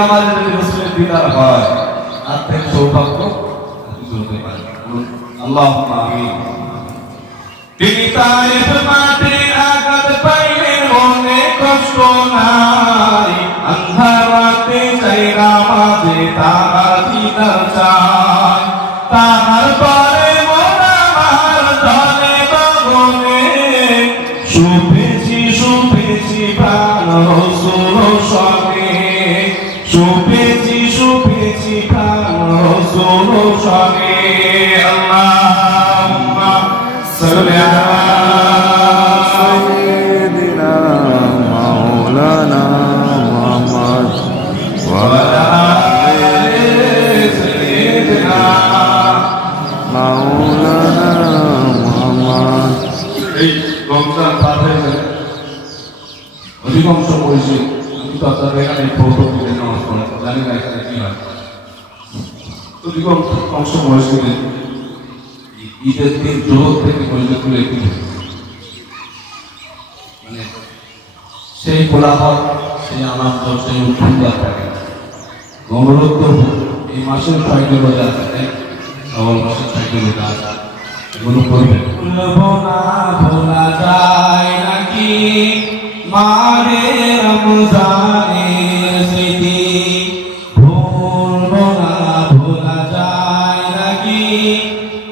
নামাজে যদি রসুলের দিদার হয় তার থেকে সৌভাগ্য আর হতে পারে না। আমিন। তিনি তায়েফ মাঠে আঘাত পাইলেন মনে কষ্ট নাই। আন্ধারাতে চাই নামাজে তাহার দিদার চাই। তাহার অধিকাংশ বয়সে আমি তো এখানে প্রথম দিকে নামাজ জানি না এখানে কি হয়। অধিকাংশ অংশ বয়সে ঈদের দিন জোর থেকে বয়সে খুলে মানে সেই কোলাহল সেই আনন্দ, সেই উৎসুকতা থাকে। অনুরোধ এই মাসের ছয়টি রোজা থাকে সবল মাসের ছয়টি রোজা এগুলো করবেন।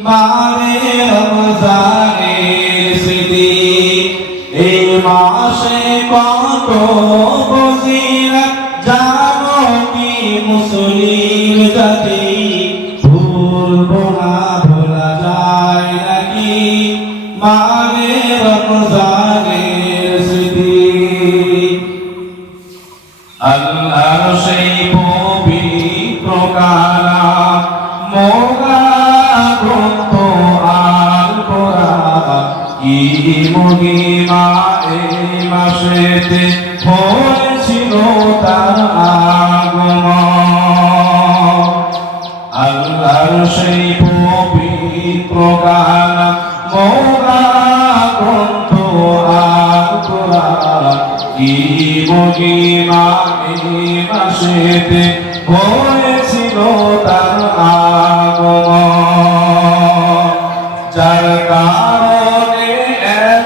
মারে রমজানের স্মৃতি। এই মাসে কত ফজিলত জানো কি মুসলিম জাতি? ভুলবো না, ভোলা যায় নাকি? মানে রমজানের স্মৃতি। আল্লাহর সেই কি মহিমা এই মাসেতে হয়েছিল তার আগমন। আল্লাহর সেই পবিত্র গান কি মহিমা এই মাসেতে হয়েছিল তার আগমন। যার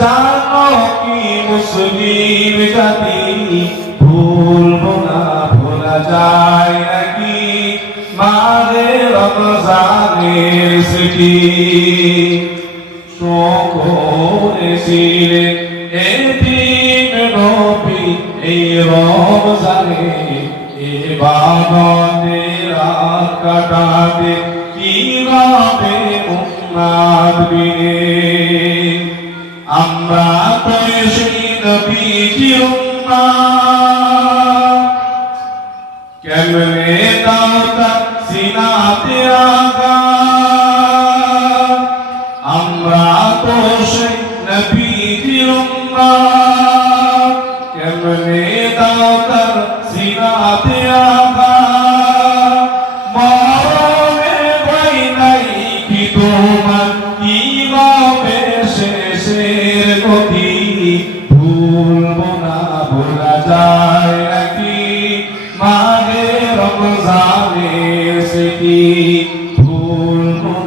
জানো কি মুসলিম জাতি? ভুলবো না, ভোলা যায় নাকি? মারে রমজানের স্মৃতি। করেছিলেন এদিন নবী, এই রমজানে এবাদতে রাত কাটাতে কীভাবে উন্মাদ বিনে আমরা তো সেই নবীজি কেমনে দাও তার সিনাতে আঘাত? ভুল